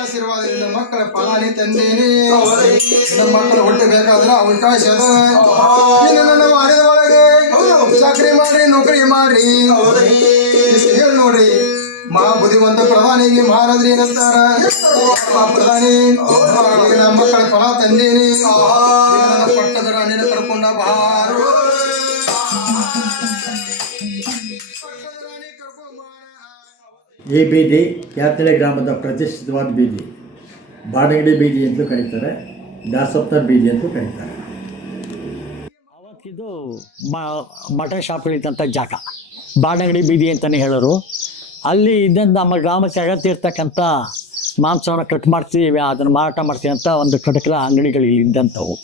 ಆಶೀರ್ವಾದದಿಂದ ಮಕ್ಕಳ ಫಲಾನಿ ತಂದೇನೆ. ನಮ್ಮ ಮಕ್ಕಳು ಹುಟ್ಟಬೇಕಾದ್ರೆ ಅವಕಾಶ ಅದ. ಇನ್ನು ನನ್ನ ಮಾಡಿದ ಒಳಗೆ ಚಾಕ್ರಿ ಮಾಡ್ರಿ ನೌಕರಿ ಮಾಡ್ರಿ ಇಷ್ಟು ಹೇಳಿ ನೋಡ್ರಿ. ಬುದ್ಧಿವಂತ ಪ್ರಧಾನಿಗೆ ಮಹಾರಾಜ್ರಿ ಏನಂತಾರ? ಪ್ರಧಾನಿ ನಮ್ಮ ಮಕ್ಕಳ ಫಲ ತಂದೇನೆ. ಪಟ್ಟದ ರಾಣಿನ ಕರ್ಕೊಂಡ ಬಾರು. ಈ ಬೀದಿ ಕ್ಯಾತಳೆ ಗ್ರಾಮದ ಪ್ರತಿಷ್ಠಿತವಾದ ಬೀದಿ. ಬಾಡಂಗಡಿ ಬೀದಿ ಅಂತಲೂ ಕರೀತಾರೆ, ದಾಸಪ್ತರ ಬೀದಿ ಅಂತಲೂ ಕರೀತಾರೆ. ಅವತ್ತಿದು ಮಟನ್ ಶಾಪ್ಗಳಿದ್ದಂಥ ಜಾಗ ಬಾಡಂಗಡಿ ಬೀದಿ ಅಂತಲೇ ಹೇಳೋರು. ಅಲ್ಲಿ ಇದ್ದಂಥ ನಮ್ಮ ಗ್ರಾಮಕ್ಕೆ ಅಗತ್ಯ ಇರ್ತಕ್ಕಂಥ ಮಾಂಸವನ್ನು ಕಟ್ ಮಾಡ್ತೀವಿ, ಅದನ್ನು ಮಾರಾಟ ಮಾಡ್ತೀವಿ ಅಂತ ಒಂದು ಕಟಕರ ಅಂಗಡಿಗಳು ಇದ್ದಂಥವು.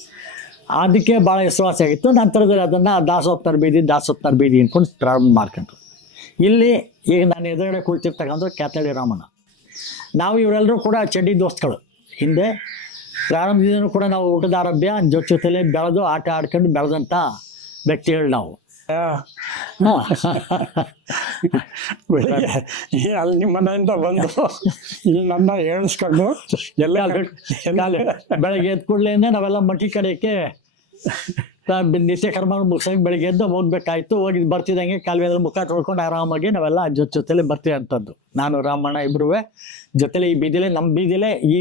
ಅದಕ್ಕೆ ಭಾಳ ಹೆಸರುವಾಸಿ ಆಗಿತ್ತು. ನಂತರದಲ್ಲಿ ಅದನ್ನು ದಾಸೋಪ್ತರ ಬೀದಿ ಅಂದ್ಕೊಂಡು ಪ್ರಾರಂಭ ಮಾಡ್ಕೊಂಡ್ರು. ಇಲ್ಲಿ ಈಗ ನಾನು ಎದುರುಗಡೆ ಕುಳಿತಿರ್ತಕ್ಕಂಥ ಕ್ಯಾತಳಿ ರಾಮಣ್ಣ. ನಾವು ಇವರೆಲ್ಲರೂ ಕೂಡ ಚಡ್ಡಿ ದೋಸ್ತಗಳು. ಹಿಂದೆ ಪ್ರಾರಂಭದಿಂದನೂ ಕೂಡ ನಾವು ಊಟದ ಆರೋಗ್ಯ ಜೊತೆಲೆ ಬೆಳೆದು ಆಟ ಆಡ್ಕೊಂಡು ಬೆಳೆದಂಥ ವ್ಯಕ್ತಿಗಳು ನಾವು. ಬೆಳಿಗ್ಗೆ ಅಲ್ಲಿ ನಿಮ್ಮ ಮನೆಯಿಂದ ಬಂದು ಇಲ್ಲಿ ನನ್ನ ಹೇಳಿಸ್ಕೊಂಡು ಎಲ್ಲ ಬೆಳಗ್ಗೆ ಎದ್ದು ಕೂಡಲೇ ನಾವೆಲ್ಲ ಮಟ್ಟಿ ಕಡೆಗೆ ನಿತ್ಯ ಕರ್ಮ ಮುಗಿಸಂಗೆ ಬೆಳಗ್ಗೆ ಎದ್ದು ಹೋಗ್ಬೇಕಾಯ್ತು. ಹೋಗಿ ಬರ್ತಿದ್ದಂಗೆ ಕಾಲುವೆದಲ್ಲಿ ಮುಖ ತೊಳ್ಕೊಂಡು ಆರಾಮಾಗಿ ನಾವೆಲ್ಲ ಜೊತೆಲೆ ಬರ್ತೀವಿ ಅಂಥದ್ದು. ನಾನು ರಾಮಣ್ಣ ಇಬ್ಬರೂ ಜೊತೆಲೆ ಈ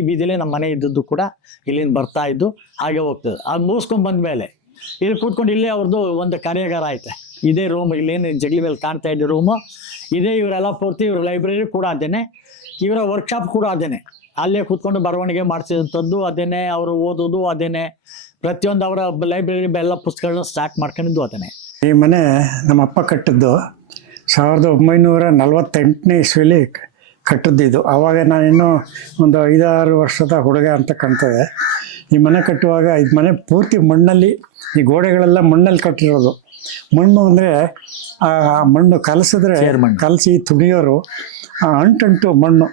ಬೀದಿಲೇ ನಮ್ಮ ಮನೆ ಇದ್ದದ್ದು ಕೂಡ ಇಲ್ಲಿಂದ ಬರ್ತಾ ಇದ್ದು ಹಾಗೆ ಹೋಗ್ತದೆ. ಅದು ಮುಗಿಸ್ಕೊಂಡು ಬಂದಮೇಲೆ ಇಲ್ಲಿ ಕೂತ್ಕೊಂಡು ಇಲ್ಲೇ ಅವ್ರದ್ದು ಒಂದು ಕಾರ್ಯಾಗಾರ ಐತೆ. ಇದೇ ರೂಮ್, ಇಲ್ಲೇನು ಜಗಲಿ ಮೇಲೆ ಕಾಣ್ತಾ ಇದ್ದ ರೂಮು ಇದೇ. ಇವರೆಲ್ಲ ಪೂರ್ತಿ ಇವ್ರ ಲೈಬ್ರರಿ ಕೂಡ ಅದೇನೆ, ಇವರ ವರ್ಕ್ಶಾಪ್ ಕೂಡ ಅದೇನೆ. ಅಲ್ಲೇ ಕೂತ್ಕೊಂಡು ಬರವಣಿಗೆ ಮಾಡಿಸಿದಂಥದ್ದು ಅದೇನೆ, ಅವರು ಓದೋದು ಅದೇನೆ, ಪ್ರತಿಯೊಂದು ಅವರ ಲೈಬ್ರರಿ ಎಲ್ಲ ಪುಸ್ತಕಗಳನ್ನ ಸ್ಟಾಕ್ ಮಾಡ್ಕೊಂಡಿದ್ದು ಅದೇನೆ. ಈ ಮನೆ ನಮ್ಮ ಅಪ್ಪ ಕಟ್ಟಿದ್ದು 1948ನೇ ಇಸ್ವಿಲಿ ಕಟ್ಟಿದ್ದು. ಆವಾಗ ನಾನಿನ್ನೂ ಒಂದು 5-6 ವರ್ಷದ ಹುಡುಗ ಅಂತ ಕಾಣ್ತದೆ. ಈ ಮನೆ ಕಟ್ಟುವಾಗ ಈ ಮನೆ ಪೂರ್ತಿ ಮಣ್ಣಲ್ಲಿ, ಈ ಗೋಡೆಗಳೆಲ್ಲ ಮಣ್ಣಲ್ಲಿ ಕಟ್ಟಿರೋದು. ಮಣ್ಣು ಅಂದರೆ ಆ ಮಣ್ಣು ಕಲಸಿ ತುಣಿಯೋರು ಅಂಟು ಮಣ್ಣು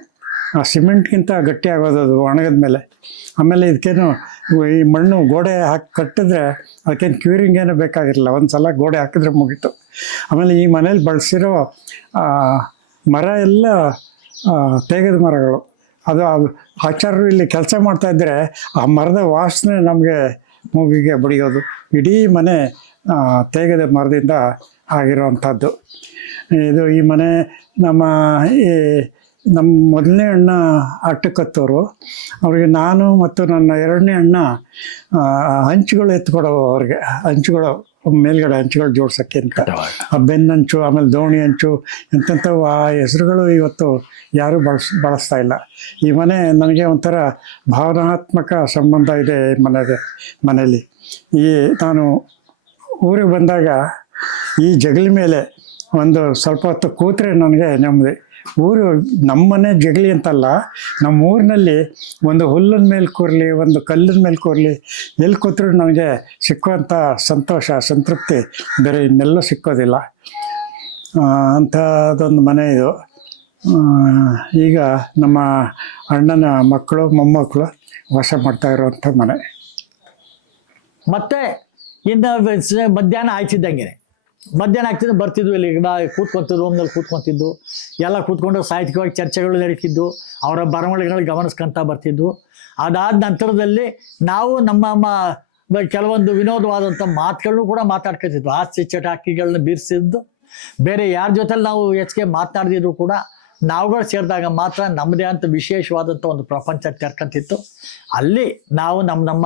ಸಿಮೆಂಟ್ಗಿಂತ ಗಟ್ಟಿ ಆಗೋದು ಅದು ಒಣಗಿದ ಮೇಲೆ. ಆಮೇಲೆ ಇದಕ್ಕೇನು ಈ ಮಣ್ಣು ಗೋಡೆ ಹಾಕಿ ಕಟ್ಟಿದ್ರೆ ಅದಕ್ಕೇನು ಕ್ಯೂರಿಂಗ್ ಏನೂ ಬೇಕಾಗಿರಲಿಲ್ಲ, ಒಂದು ಸಲ ಗೋಡೆ ಹಾಕಿದ್ರೆ ಮುಗೀತು. ಆಮೇಲೆ ಈ ಮನೇಲಿ ಬಳಸಿರೋ ಮರ ಎಲ್ಲ ತೇಗದ ಮರಗಳು. ಅದು ಆಚಾರ್ಯರು ಇಲ್ಲಿ ಕೆಲಸ ಮಾಡ್ತಾಯಿದ್ರೆ ಆ ಮರದ ವಾಸನೆ ನಮಗೆ ಮೂಗಿಗೆ ಬಡಿಯೋದು. ಇಡೀ ಮನೆ ತೇಗದ ಮರದಿಂದ ಆಗಿರೋವಂಥದ್ದು ಇದು. ಈ ಮನೆ ನಮ್ಮ ಮೊದಲನೇ ಅಣ್ಣ ಅಟ್ಟಕತ್ತವರು, ಅವರಿಗೆ ನಾನು ಮತ್ತು ನನ್ನ 2ನೇ ಅಣ್ಣ ಹಂಚುಗಳು ಎತ್ಕೊಡೋ ಅವ್ರಿಗೆ. ಹಂಚುಗಳು ಮೇಲ್ಗಡೆ ಹಂಚುಗಳು ಜೋಡ್ಸೋಕ್ಕೆ ಅಂತ ಬೆನ್ನಂಚು, ಆಮೇಲೆ ದೋಣಿ ಹಂಚು ಎಂತೆಂಥವು ಆ ಹೆಸರುಗಳು ಇವತ್ತು ಯಾರೂ ಬಳಸ್ತಾ ಇಲ್ಲ. ಈ ಮನೆ ನನಗೆ ಒಂಥರ ಭಾವನಾತ್ಮಕ ಸಂಬಂಧ ಇದೆ ಮನೆಯಲ್ಲಿ. ನಾನು ಊರಿಗೆ ಬಂದಾಗ ಈ ಜಗಲಿ ಮೇಲೆ ಒಂದು ಸ್ವಲ್ಪ ಹೊತ್ತು ಕೂತ್ರೆ ನನಗೆ ನೆಮ್ಮದಿ. ಊರು ನಮ್ಮನೆ ಜಗಲಿ ಅಂತಲ್ಲ, ನಮ್ಮ ಊರಿನಲ್ಲಿ ಒಂದು ಹುಲ್ಲಿನ ಮೇಲೆ ಕೂರಲಿ, ಒಂದು ಕಲ್ಲಿನ ಮೇಲೆ ಕೂರಲಿ, ಎಲ್ಲಿ ಕೂತ್ರೂ ನನಗೆ ಸಿಕ್ಕುವಂಥ ಸಂತೋಷ, ಸಂತೃಪ್ತಿ ಬೇರೆ ಇನ್ನೆಲ್ಲೂ ಸಿಕ್ಕೋದಿಲ್ಲ. ಅಂಥದ್ದೊಂದು ಮನೆ ಇದು. ಈಗ ನಮ್ಮ ಅಣ್ಣನ ಮಕ್ಕಳು ಮೊಮ್ಮಕ್ಕಳು ವಾಸ ಮಾಡ್ತಾ ಇರುವಂಥ ಮನೆ. ಮತ್ತೆ ಇನ್ನು ಮಧ್ಯಾಹ್ನ ಆಗ್ತಿದ್ದು ಬರ್ತಿದ್ವು. ಇಲ್ಲಿ ಕೂತ್ಕೊತಿದ್ದು, ರೂಮ್ನಲ್ಲಿ ಕೂತ್ಕೊತಿದ್ದು, ಎಲ್ಲ ಕೂತ್ಕೊಂಡು ಸಾಹಿತ್ಯಿಕವಾಗಿ ಚರ್ಚೆಗಳು ನಡೀತಿದ್ದು, ಅವರ ಬರವಣಿಗೆಗಳು ಗಮನಿಸ್ಕೊಂತ ಬರ್ತಿದ್ವು. ಅದಾದ ನಂತರದಲ್ಲಿ ನಾವು ನಮ್ಮ ಕೆಲವೊಂದು ವಿನೋದವಾದಂಥ ಮಾತುಗಳನ್ನು ಕೂಡ ಮಾತಾಡ್ಕೊತಿದ್ವು. ಹಾಸ್ಯ ಚಟಾಕಿಗಳನ್ನ ಬೀರಿಸಿದ್ದು, ಬೇರೆ ಯಾರ ಜೊತೆಲಿ ನಾವು ಹೆಚ್ಚಿಗೆ ಮಾತನಾಡ್ದಿದ್ರು ಕೂಡ ನಾವುಗಳು ಸೇರಿದಾಗ ಮಾತ್ರ ನಮ್ಮದೇ ಅಂತ ವಿಶೇಷವಾದಂಥ ಒಂದು ಪ್ರಪಂಚ ತೆರ್ಕೊಂತಿತ್ತು. ಅಲ್ಲಿ ನಾವು ನಮ್ಮ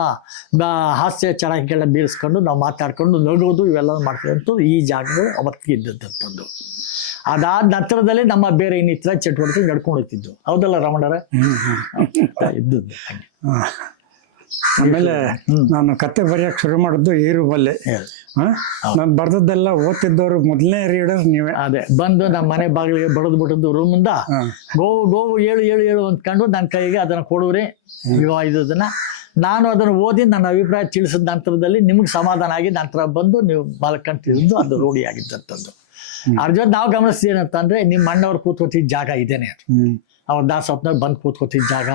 ಹಾಸ್ಯ ಚಟಾಕಿಗಳನ್ನ ಬೀರಿಸ್ಕೊಂಡು ನಾವು ಮಾತಾಡ್ಕೊಂಡು ನಗೋದು ಇವೆಲ್ಲ ಮಾಡ್ತಿದ್ದಂಥದ್ದು ಈ ಜಾಗಗಳು ಅವತ್ತಿಗೆ ಇದ್ದದ್ದು. ಅದಾದ ನಂತರದಲ್ಲಿ ನಮ್ಮ ಬೇರೆ ಇನ್ನಿತರ ಚಟುವಟಿಕೆ ನಡ್ಕೊಂಡು ಹೋಗ್ತಿದ್ದು. ಹೌದಲ್ಲ ರಮಣರೇ? ಇದ್ದದ್ದು ಹಾಗೆ. ಆಮೇಲೆ ನಾನು ಕತೆ ಬರೆಯೋಕೆ ಶುರು ಮಾಡಿದ್ದು ಈ ರೂಮಲ್ಲಿ. ನಾನು ಬರ್ದದ್ದೆಲ್ಲ ಓದ್ತಿದ್ದವರು ಮೊದಲನೇ ರೀಡರ್ ನೀವೇ. ಅದೇ ಬಂದು ನಮ್ಮ ಮನೆ ಬಾಗಿಲಿಗೆ ಬಡದು ಬಿಟ್ಟದ್ದು ರೂಮಿಂದ ಗೋವು ಏಳು ಅಂದ್ಕೊಂಡು ನನ್ನ ಕೈಗೆ ಅದನ್ನು ಕೊಡುವ್ರಿ ಇದನ್ನ. ನಾನು ಅದನ್ನು ಓದಿ ನನ್ನ ಅಭಿಪ್ರಾಯ ತಿಳಿಸಿದ ನಂತರದಲ್ಲಿ ನಿಮಗೆ ಸಮಾಧಾನ ಆಗಿ ನಂತರ ಬಂದು ನೀವು ಮಲ್ಕೊಂತಿದ್ದು ಅದು ರೂಢಿಯಾಗಿದ್ದಂಥದ್ದು. ಅದ್ರ ಜೊತೆ ನಾವು ಗಮನಿಸ್ತೀವಿ ಏನಂತಂದ್ರೆ ನಿಮ್ಮ ಅಣ್ಣವ್ರು ಕೂತ್ಕೊತಿದ್ದ ಜಾಗ ಇದೇನೆ ಅದು. ಅವ್ರ ದಾಸಪ್ಪನವ್ರು ಬಂದು ಕೂತ್ಕೊತಿದ್ದ ಜಾಗ,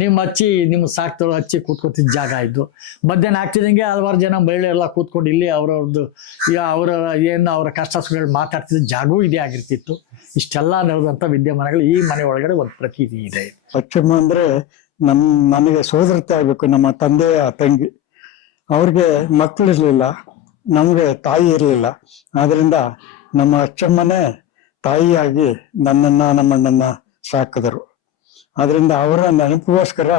ನಿಮ್ಮ ಸಾಕ್ತವ್ರು ಹಚ್ಚಿ ಕೂತ್ಕೊತಿದ್ದ ಜಾಗ ಇದು. ಮಧ್ಯಾಹ್ನ ಆಗ್ತಿದ್ದಂಗೆ ಹಲವಾರು ಜನ ಮಹಿಳೆಯರೆಲ್ಲ ಕೂತ್ಕೊಂಡು ಇಲ್ಲಿ ಅವ್ರವ್ರದ್ದು ಅವರ ಕಷ್ಟ ಸುಖಗಳು ಮಾತಾಡ್ತಿದ್ದ ಜಾಗವೂ ಇದೇ ಆಗಿರ್ತಿತ್ತು. ಇಷ್ಟೆಲ್ಲ ನಡೆದಂಥ ವಿದ್ಯಮಾನಗಳು ಈ ಮನೆ ಒಳಗಡೆ ಒಂದು ಪ್ರತೀತಿ ಇದೆ. ಅಚ್ಚಮ್ಮ ಅಂದ್ರೆ ನನಗೆ ಸೋದರತೆ ಆಗ್ಬೇಕು. ನಮ್ಮ ತಂದೆಯ ತಂಗಿ, ಅವ್ರಿಗೆ ಮಕ್ಕಳಿರ್ಲಿಲ್ಲ, ನಮ್ಗೆ ತಾಯಿ ಇರಲಿಲ್ಲ. ಆದ್ರಿಂದ ನಮ್ಮ ಅಚ್ಚಮ್ಮನೇ ತಾಯಿಯಾಗಿ ನಮ್ಮಣ್ಣನ್ನ ಸಾಕಿದರು. ಆದ್ರಿಂದ ಅವರ ನೆನಪಿಗೋಸ್ಕರ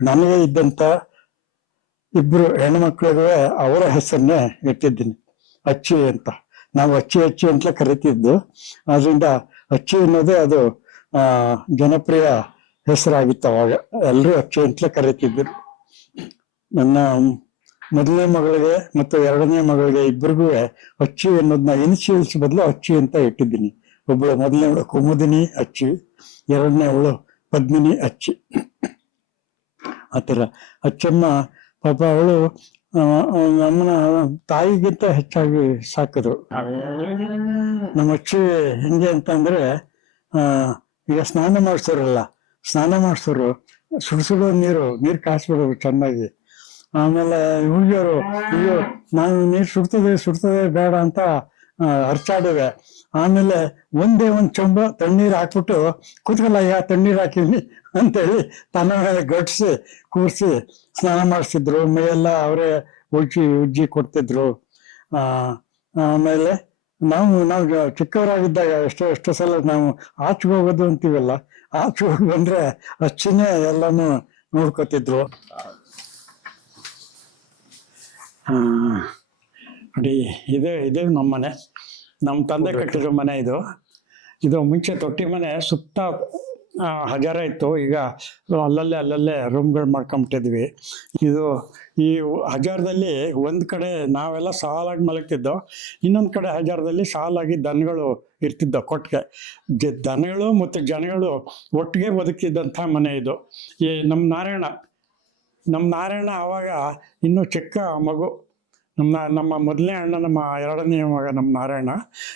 ನನಗೆ ಇದ್ದಂತ ಇಬ್ರು ಹೆಣ್ಮಕ್ಳಿಗೂ ಅವರ ಹೆಸರನ್ನೇ ಇಟ್ಟಿದ್ದೀನಿ, ಅಚ್ಚಿ ಅಂತ. ನಾವು ಅಚ್ಚಿ ಅಂತಲೇ ಕರಿತಿದ್ದು. ಆದ್ರಿಂದ ಅಚ್ಚಿ ಅನ್ನೋದೇ ಅದು ಜನಪ್ರಿಯ ಹೆಸರಾಗಿತ್ತು ಅವಾಗ. ಎಲ್ಲರೂ ಅಚ್ಚಿ ಅಂತಲೇ ಕರಿತಿದ್ರು. ನನ್ನ ಮೊದಲನೇ ಮಗಳಿಗೆ ಮತ್ತು ಎರಡನೇ ಮಗಳಿಗೆ ಇಬ್ಬರಿಗೂ ಅಚ್ಚಿ ಅನ್ನೋದನ್ನ ಇನಿಷಿಯಲ್ಸ್ ಬದಲು ಅಚ್ಚಿ ಅಂತ ಇಟ್ಟಿದ್ದೀನಿ. ಒಬ್ಬಳು ಮೊದಲನೇವಳು ಕುಮುದಿನಿ ಅಚ್ಚಿ, ಎರಡನೇವಳು ಪದ್ಮಿನಿ ಅಚ್ಚಿ. ಆತರ ಅಚ್ಚಮ್ಮ ಪಾಪ ಅವಳು ನಮ್ಮನ್ನ ತಾಯಿಗಿಂತ ಹೆಚ್ಚಾಗಿ ಸಾಕಿದ್ರು. ನಮ್ಮ ಅಚ್ಚಿ ಹೆಂಗೆ ಅಂತಂದ್ರೆ ಈಗ ಸ್ನಾನ ಮಾಡಿಸೋರು ಸುಡು ನೀರು ಕಾಯಿಸ್ಬಿಡೋರು ಚೆನ್ನಾಗಿ. ಆಮೇಲೆ ಹುಡುಗಿಯರು ಅಯ್ಯೋ ನಾನು ನೀರು ಸುಡ್ತದೆ ಬೇಡ ಅಂತ ಅರ್ಚಾಡುವೆ. ಆಮೇಲೆ ಒಂದ್ ಚೊಂಬ ತಣ್ಣೀರು ಹಾಕ್ಬಿಟ್ಟು ಕೂತ್ಕೊಳ್ಳಯ್ಯ ತಣ್ಣೀರು ಹಾಕಿವ್ನಿ ಅಂತೇಳಿ ತನ್ನ ಮೇಲೆ ಗಟ್ಸಿ ಕೂರಿಸಿ ಸ್ನಾನ ಮಾಡಿಸ್ತಿದ್ರು. ಮೈಯೆಲ್ಲ ಅವರೇ ಉಜ್ಜಿ ಕೊಡ್ತಿದ್ರು. ಆಮೇಲೆ ನಾವು ಚಿಕ್ಕವರಾಗಿದ್ದಾಗ ಎಷ್ಟೋ ಸಲ ನಾವು ಆಚೆಗೆ ಹೋಗೋದು ಅಂತೀವಲ್ಲ, ಆಚೆಗೆ ಹೋಗಿ ಬಂದ್ರೆ ಅಚ್ಚಿನೇ ಎಲ್ಲಾನು ನೋಡ್ಕೊತಿದ್ರು. ನೋಡಿ ಇದೇ ನಮ್ಮ ಮನೆ, ನಮ್ಮ ತಂದೆ ಕಟ್ಟಿರೋ ಮನೆ ಇದು ಮುಂಚೆ ತೊಟ್ಟಿ ಮನೆ ಸುತ್ತ ಹಜಾರ ಇತ್ತು. ಈಗ ಅಲ್ಲಲ್ಲೇ ರೂಮ್ಗಳು ಮಾಡ್ಕೊಂಬಿಟ್ಟಿದ್ವಿ. ಈ ಹಜಾರದಲ್ಲಿ ಒಂದ್ ಕಡೆ ನಾವೆಲ್ಲ ಸಾಲಾಗಿ ಮಲಗ್ತಿದ್ದೋ, ಇನ್ನೊಂದ್ ಕಡೆ ಹಜಾರದಲ್ಲಿ ಸಾಲಾಗಿ ದನಗಳು ಇರ್ತಿದ್ದೋ. ಕೊಟ್ಟಿಗೆ ದನಗಳು ಮತ್ತು ಜನಗಳು ಒಟ್ಟಿಗೆ ಬದುಕಿದ್ದಂಥ ಮನೆ ಇದು. ನಮ್ಮ ನಾರಾಯಣ ಅವಾಗ ಇನ್ನೂ ಚಿಕ್ಕ ಮಗು. ನಮ್ಮ ಮೊದಲನೇ ಅಣ್ಣ, ನಮ್ಮ ಎರಡನೇ ಮಗ ನಮ್ಮ ನಾರಾಯಣ.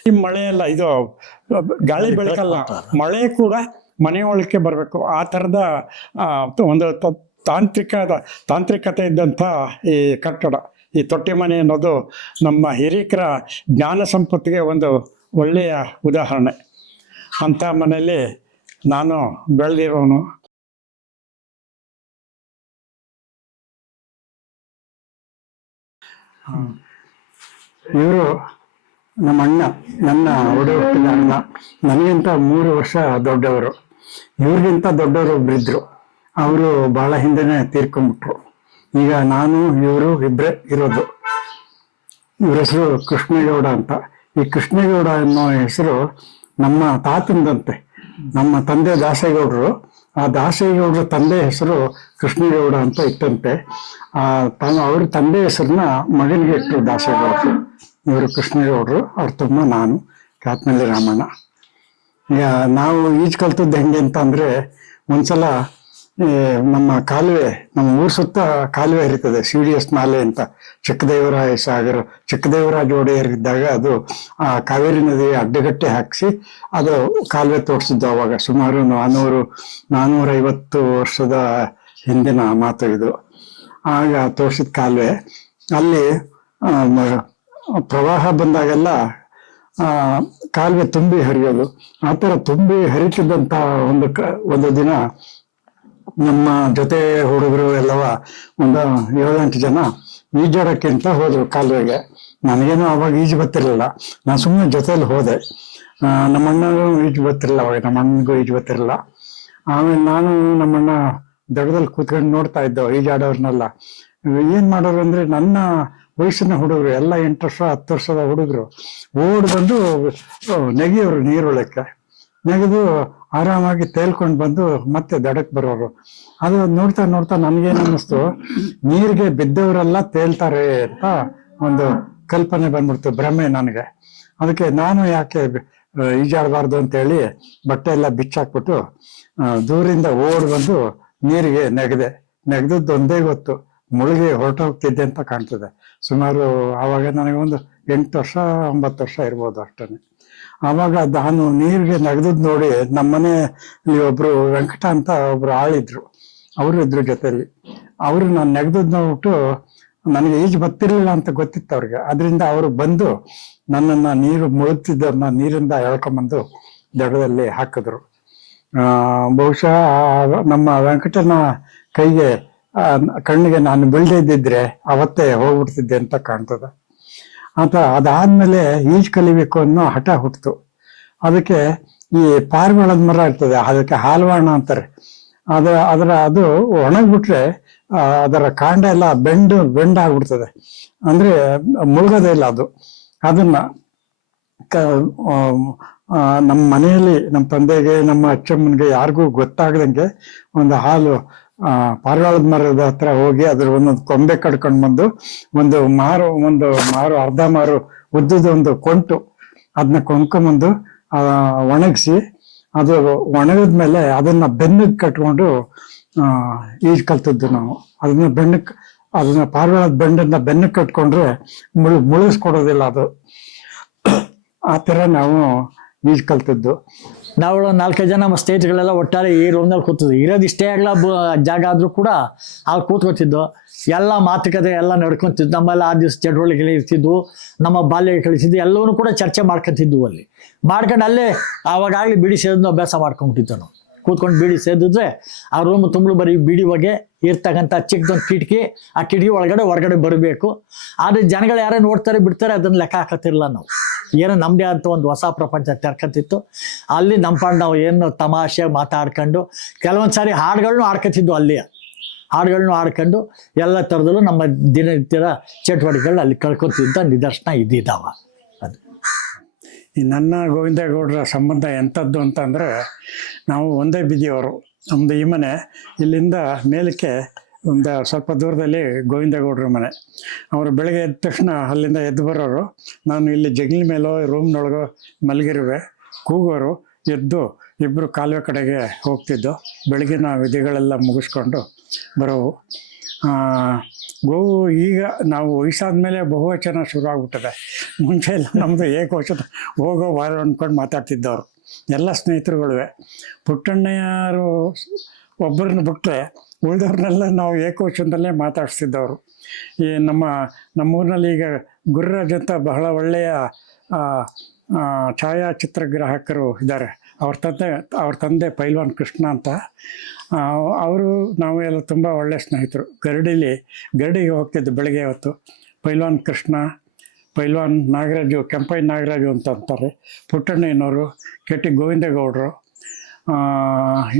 ಈ ಮಳೆಯೆಲ್ಲ ಇದು ಗಾಳಿ ಬೆಳಕಲ್ಲ, ಮಳೆ ಕೂಡ ಮನೆಯೊಳಕ್ಕೆ ಬರಬೇಕು. ಆ ಥರದ ಒಂದು ತಾಂತ್ರಿಕತೆ ಇದ್ದಂಥ ಈ ಕಟ್ಟಡ, ಈ ತೊಟ್ಟಿ ಮನೆ ಅನ್ನೋದು ನಮ್ಮ ಹಿರಿಕರ ಜ್ಞಾನ ಸಂಪತ್ತಿಗೆ ಒಂದು ಒಳ್ಳೆಯ ಉದಾಹರಣೆ. ಅಂಥ ಮನೆಯಲ್ಲಿ ನಾನು ಬೆಳೆದಿರೋನು. ಇವರು ನಮ್ಮ ಅಣ್ಣ, ನನ್ನ ಹುಟ್ಟಿದ ಅಣ್ಣ. ನನಗಿಂತ 3 ವರ್ಷ ದೊಡ್ಡವರು. ಇವ್ರಿಗಿಂತ ದೊಡ್ಡವರು ಒಬ್ರಿದ್ರು, ಅವರು ಬಹಳ ಹಿಂದೆನೆ ತೀರ್ಕೊಂಡ್ಬಿಟ್ರು. ಈಗ ನಾನು ಇವರು ಇಬ್ಬರೇ ಇರೋದು. ಇವ್ರ ಹೆಸರು ಕೃಷ್ಣೇಗೌಡ ಅಂತ. ಈ ಕೃಷ್ಣೇಗೌಡ ಅನ್ನೋ ಹೆಸರು ನಮ್ಮ ತಾತಂದಂತೆ. ನಮ್ಮ ತಂದೆ ದಾಸೇಗೌಡರು, ಆ ದಾಸೇಗೌಡರ ತಂದೆ ಹೆಸರು ಕೃಷ್ಣೇಗೌಡ ಅಂತ ಇತ್ತಂತೆ. ಅವ್ರ ತಂದೆ ಹೆಸರನ್ನ ಮಗನಿಗೆ ಇಟ್ಟರು ದಾಸೇಗೌಡರು. ಇವರು ಕೃಷ್ಣೇಗೌಡರು, ಅವ್ರ ತುಂಬ ನಾನು ಕ್ಯಾತ್ನಳ್ಳಿ ರಾಮಣ್ಣ. ನಾವು ಈಜು ಕಲ್ತದ್ದು ಹೆಂಗೆ ಅಂತ ಅಂದ್ರೆ, ಒಂದ್ಸಲ ನಮ್ಮ ಕಾಲುವೆ, ನಮ್ಮ ಊರ್ ಸುತ್ತ ಕಾಲುವೆ ಹರಿತದೆ, CDS ನಾಲೆ ಅಂತ. ಚಿಕ್ಕದೇವರಾಜ ಒಡೆಯರಿದ್ದಾಗ ಅದು ಆ ಕಾವೇರಿ ನದಿ ಅಡ್ಡಗಟ್ಟೆ ಹಾಕಿಸಿ ಅದು ಕಾಲುವೆ ತೋರಿಸಿದ್ದು. ಅವಾಗ ಸುಮಾರು 450 ವರ್ಷದ ಹಿಂದಿನ ಮಾತು ಇದು. ಆಗ ತೋರಿಸಿದ ಕಾಲುವೆ. ಅಲ್ಲಿ ಪ್ರವಾಹ ಬಂದಾಗೆಲ್ಲ ಕಾಲುವೆ ತುಂಬಿ ಹರಿಯೋದು. ಆ ಥರ ತುಂಬಿ ಹರಿತಿದ್ದಂತ ಒಂದು ದಿನ ನಮ್ಮ ಜೊತೆ ಹುಡುಗರು ಎಲ್ಲವ ಒಂದು 7-8 ಜನ ಈಜಾಡಕ್ಕೆ ಅಂತ ಹೋದ್ರು ಕಾಲುವೆಗೆ. ನನಗೇನು ಅವಾಗ ಈಜು ಗೊತ್ತಿರಲಿಲ್ಲ, ನಾನು ಸುಮ್ಮನೆ ಜೊತೆಯಲ್ಲಿ ಹೋದೆ. ನಮ್ಮ ಅಣ್ಣಗೂ ಈಜು ಗೊತ್ತಿರಲಿಲ್ಲ ಅವಾಗ, ನಮ್ಮ ಅಣ್ಣನಿಗೂ ಈಜು ಗೊತ್ತಿರಲಿಲ್ಲ. ಆಮೇಲೆ ನಾನು ನಮ್ಮಣ್ಣ ದಡದಲ್ಲಿ ಕೂತ್ಕೊಂಡು ನೋಡ್ತಾ ಇದ್ದೋ ಈಜಾಡೋರ್ನೆಲ್ಲ. ಏನ್ ಮಾಡೋರು ಅಂದ್ರೆ, ನನ್ನ ವಯಸ್ಸಿನ ಹುಡುಗರು ಎಲ್ಲ 8 ವರ್ಷ 10 ವರ್ಷದ ಹುಡುಗರು ಓಡ್ ಬಂದು ನೆಗೆಯೋರು, ನೀರೊಳಕ್ಕೆ ನೆಗೆದು ಆರಾಮಾಗಿ ತೇಲ್ಕೊಂಡು ಬಂದು ಮತ್ತೆ ದಡಕ್ಕೆ ಬರೋರು. ಅದು ನೋಡ್ತಾ ನೋಡ್ತಾ ನನ್ಗೇನು ಅನ್ನಿಸ್ತು, ನೀರಿಗೆ ಬಿದ್ದವರೆಲ್ಲ ತೇಲ್ತಾರೆ ಅಂತ ಒಂದು ಕಲ್ಪನೆ ಬಂದ್ಬಿಡ್ತು, ಭ್ರಮೆ ನನಗೆ. ಅದಕ್ಕೆ ನಾನು ಯಾಕೆ ಈಜಾಡಬಾರ್ದು ಅಂತೇಳಿ ಬಟ್ಟೆ ಎಲ್ಲ ಬಿಚ್ಚಾಕ್ಬಿಟ್ಟು ದೂರಿಂದ ಓಡ್ ಬಂದು ನೀರಿಗೆ ನೆಗೆದದ್ದು ಒಂದೇ ಗೊತ್ತು, ಮುಳುಗಿ ಹೊರಟೋಗ್ತಿದ್ದೆ ಅಂತ ಕಾಣ್ತದೆ. ಸುಮಾರು ಆವಾಗ ನನಗೆ ಒಂದು 8 ವರ್ಷ 9 ವರ್ಷ ಇರ್ಬೋದು ಅಷ್ಟೇ. ಆವಾಗ ನಾನು ನೀರಿಗೆ ನೆಗೆದದ್ ನೋಡಿ ನಮ್ಮನೆಯಲ್ಲಿ ಒಬ್ರು ವೆಂಕಟ ಅಂತ ಒಬ್ರು ಆಳಿದ್ರು, ಅವರು ಇದ್ರು ಜೊತೆಲಿ. ಅವರು ನಾನು ನೆಗೆದದ್ ನೋಡ್ಬಿಟ್ಟು ನನಗೆ ಈಜು ಗೊತ್ತಿರಲಿಲ್ಲ ಅಂತ ಗೊತ್ತಿತ್ತು ಅವ್ರಿಗೆ. ಅದರಿಂದ ಅವರು ಬಂದು ನನ್ನನ್ನ ನೀರು ಮುಳುಗ್ತಿದ್ದನ್ನ ನೀರಿಂದ ಎಳ್ಕೊಂಬಂದು ದಡದಲ್ಲಿ ಹಾಕಿದ್ರು. ಬಹುಶಃ ನಮ್ಮ ವೆಂಕಟನ ಕೈಗೆ ಕಣ್ಣಿಗೆ ನಾನು ಬೀಳದೇ ಇದ್ದಿದ್ರೆ ಅವತ್ತೇ ಹೋಗ್ಬಿಡ್ತಿದ್ದೆ ಅಂತ ಕಾಣ್ತದೆ. ಅದಾದ್ಮೇಲೆ ಈಜು ಕಲಿಬೇಕು ಅನ್ನೋ ಹಠ ಹುಟ್ಟಿತು. ಅದಕ್ಕೆ ಈ ಪಾರಿವಾಳದ ಮರ ಇರ್ತದೆ, ಅದಕ್ಕೆ ಹಾಲ್ವಾಣ ಅಂತಾರೆ. ಅದು ಒಣಗ್ಬಿಟ್ರೆ ಅದರ ಕಾಂಡ ಎಲ್ಲ ಬೆಂಡಾಗ್ಬಿಡ್ತದೆ, ಅಂದ್ರೆ ಮುಳುಗೋದೇ ಇಲ್ಲ ಅದು. ಅದನ್ನ ನಮ್ಮ ಮನೆಯಲ್ಲಿ ನಮ್ಮ ತಂದೆಗೆ ನಮ್ಮ ಅಚ್ಚಮ್ಮನಿಗೆ ಯಾರಿಗೂ ಗೊತ್ತಾಗದಂಗೆ ಒಂದು ಹಾಲು ಪಾರಿವಾಳದ ಮರದ ಹತ್ರ ಹೋಗಿ ಅದ್ರ ಒಂದೊಂದು ಕೊಂಬೆ ಕಡ್ಕೊಂಡು ಬಂದು ಒಂದು ಮಾರು ಅರ್ಧ ಮಾರು ಉದ್ದದ ಒಂದು ಕೊಂಟು ಅದನ್ನ ಕೊಂಡ್ಕೊಂಬಂದು ಒಣಗಿಸಿ, ಅದು ಒಣಗಿದ್ಮೇಲೆ ಅದನ್ನ ಬೆನ್ನಿಗೆ ಕಟ್ಕೊಂಡು ಈಜು ಕಲ್ತಿದ್ದು ನಾವು. ಅದನ್ನ ಪಾರಿವಾಳದ ಬೆಂಡನ್ನ ಬೆನ್ನಿಗೆ ಕಟ್ಕೊಂಡ್ರೆ ಮುಳುಗಿಸ್ಕೊಡೋದಿಲ್ಲ ಅದು. ಆ ಥರ ನಾವು ಈಜು ಕಲ್ತಿದ್ದು. ನಾವು 4-5 ಜನ ನಮ್ಮ ಸ್ನೇಹಿತರುಗಳೆಲ್ಲ ಒಟ್ಟಾರೆ ಈ ರೂಮ್ನಲ್ಲಿ ಕೂತಿದ್ವು. ಇರೋದು ಇಷ್ಟೇ ಆಗಲ ಜಾಗ ಆದರೂ ಕೂಡ ಅಲ್ಲಿ ಕೂತ್ಕೊತಿದ್ದು, ಎಲ್ಲ ಮಾತುಕತೆ ಎಲ್ಲ ನಡ್ಕೊತಿದ್ದು. ನಮ್ಮೆಲ್ಲ ಆ ದಿವಸ ಚಟುವಟಿಕೆಗಳು ಇರ್ತಿದ್ವು, ನಮ್ಮ ಬಾಲ್ಯ ಕಳಿಸಿದ್ದು ಎಲ್ಲವನ್ನೂ ಕೂಡ ಚರ್ಚೆ ಮಾಡ್ಕೊತಿದ್ವು. ಅಲ್ಲಿ ಮಾಡ್ಕೊಂಡು ಅಲ್ಲೇ ಆವಾಗಲೇ ಬಿಡಿ ಸೇದೋದು ಅಭ್ಯಾಸ ಮಾಡ್ಕೊಂಡ್ಬಿಟ್ಟಿದ್ದು ನಾವು. ಕೂತ್ಕೊಂಡು ಬೀಡಿ ಸೇದಿದ್ರೆ ಆ ರೂಮ್ ತುಂಬಲು ಬರೀ ಬೀಡಿ ಹೊಗೆ ಇರ್ತಕ್ಕಂಥ ಚಿಕ್ಕದೊಂದು ಕಿಟಕಿ, ಆ ಕಿಟಕಿ ಹೊರಗಡೆ ಬರಬೇಕು. ಆದರೆ ಜನಗಳು ಯಾರೇ ನೋಡ್ತಾರೆ ಬಿಡ್ತಾರೆ ಅದನ್ನು ಲೆಕ್ಕ ಹಾಕತ್ತಿರಲಿಲ್ಲ ನಾವು. ಏನೋ ನಮ್ಮದೇ ಅಂತ ಒಂದು ಹೊಸ ಪ್ರಪಂಚ ತೆರ್ಕತ್ತಿತ್ತು. ಅಲ್ಲಿ ನಮ್ಮ ಪಾಡು ನಾವು ಏನು ತಮಾಷೆ ಮಾತಾಡ್ಕೊಂಡು ಕೆಲವೊಂದು ಸಾರಿ ಹಾಡುಗಳನ್ನೂ ಆಡ್ಕೊತಿದ್ವು. ಅಲ್ಲಿ ಹಾಡುಗಳನ್ನೂ ಆಡ್ಕೊಂಡು ಎಲ್ಲ ಥರದಲ್ಲೂ ನಮ್ಮ ದಿನನಿತ್ಯದ ಚಟುವಟಿಕೆಗಳು ಅಲ್ಲಿ ಕಳ್ಕೊತಿದ್ದ ನಿದರ್ಶನ ಇದ್ದಿದ್ದಾವ. ಅದು ಈ ನನ್ನ ಗೋವಿಂದೇಗೌಡರ ಸಂಬಂಧ ಎಂಥದ್ದು ಅಂತಂದರೆ, ನಾವು ಒಂದೇ ಬೀದಿಯವರು. ನಮ್ಮದು ಈ ಮನೆ ಇಲ್ಲಿಂದ ಮೇಲಕ್ಕೆ ಒಂದು ಸ್ವಲ್ಪ ದೂರದಲ್ಲಿ ಗೋವಿಂದೇಗೌಡರ ಮನೆ. ಅವರು ಬೆಳಗ್ಗೆ ಎದ್ದ ತಕ್ಷಣ ಅಲ್ಲಿಂದ ಎದ್ದು ಬರೋರು. ನಾನು ಇಲ್ಲಿ ಜಗಲಿ ಮೇಲೋ ರೂಮ್ನೊಳಗೋ ಮಲಗಿರುವೆ, ಕೂಗೋರು, ಎದ್ದು ಇಬ್ಬರು ಕಾಲುವೆ ಕಡೆಗೆ ಹೋಗ್ತಿದ್ದು. ಬೆಳಗಿನ ವಿಧಿಗಳೆಲ್ಲ ಮುಗಿಸ್ಕೊಂಡು ಬರೋವು. ಗೋವು ಈಗ ನಾವು ವಯಸ್ಸಾದ ಮೇಲೆ ಬಹುವಚನ ಶುರು ಆಗ್ಬಿಟ್ಟಿದೆ. ಮುಂಚೆ ಎಲ್ಲ ನಮ್ಮದು ಏಕವಚನ ಹೋಗೋ ವಾರ ಅಂದ್ಕೊಂಡು ಮಾತಾಡ್ತಿದ್ದವರು ಎಲ್ಲ ಸ್ನೇಹಿತರುಗಳುವೆ. ಪುಟ್ಟಣ್ಣಯ್ಯರು ಒಬ್ಬರನ್ನ ಬಿಟ್ಟರೆ ಉಳಿದವ್ರನ್ನೆಲ್ಲ ನಾವು ಏಕವಚನದಲ್ಲೇ ಮಾತಾಡಿಸ್ತಿದ್ದವರು. ಈ ನಮ್ಮೂರಿನಲ್ಲಿ ಈಗ ಗುರುರಾಜ್ ಅಂತ ಬಹಳ ಒಳ್ಳೆಯ ಛಾಯಾಚಿತ್ರಗ್ರಾಹಕರು ಇದ್ದಾರೆ. ಅವ್ರ ತಂದೆ ಪೈಲ್ವಾನ್ ಕೃಷ್ಣ ಅಂತ. ಅವರು ನಾವು ಎಲ್ಲ ತುಂಬ ಒಳ್ಳೆಯ ಸ್ನೇಹಿತರು. ಗರಡಿಗೆ ಹೋಗ್ತಿದ್ದು ಬೆಳಗ್ಗೆ ಹೊತ್ತು. ಪೈಲ್ವಾನ್ ಕೃಷ್ಣ, ಪೈಲ್ವಾನ್ ನಾಗರಾಜು, ಕೆಂಪೈ ನಾಗರಾಜು ಅಂತ ಅಂತಾರೆ, ಪುಟ್ಟಣ್ಣಯ್ಯನವರು, ಕೆ.ಟಿ. ಗೋವಿಂದೇಗೌಡರು,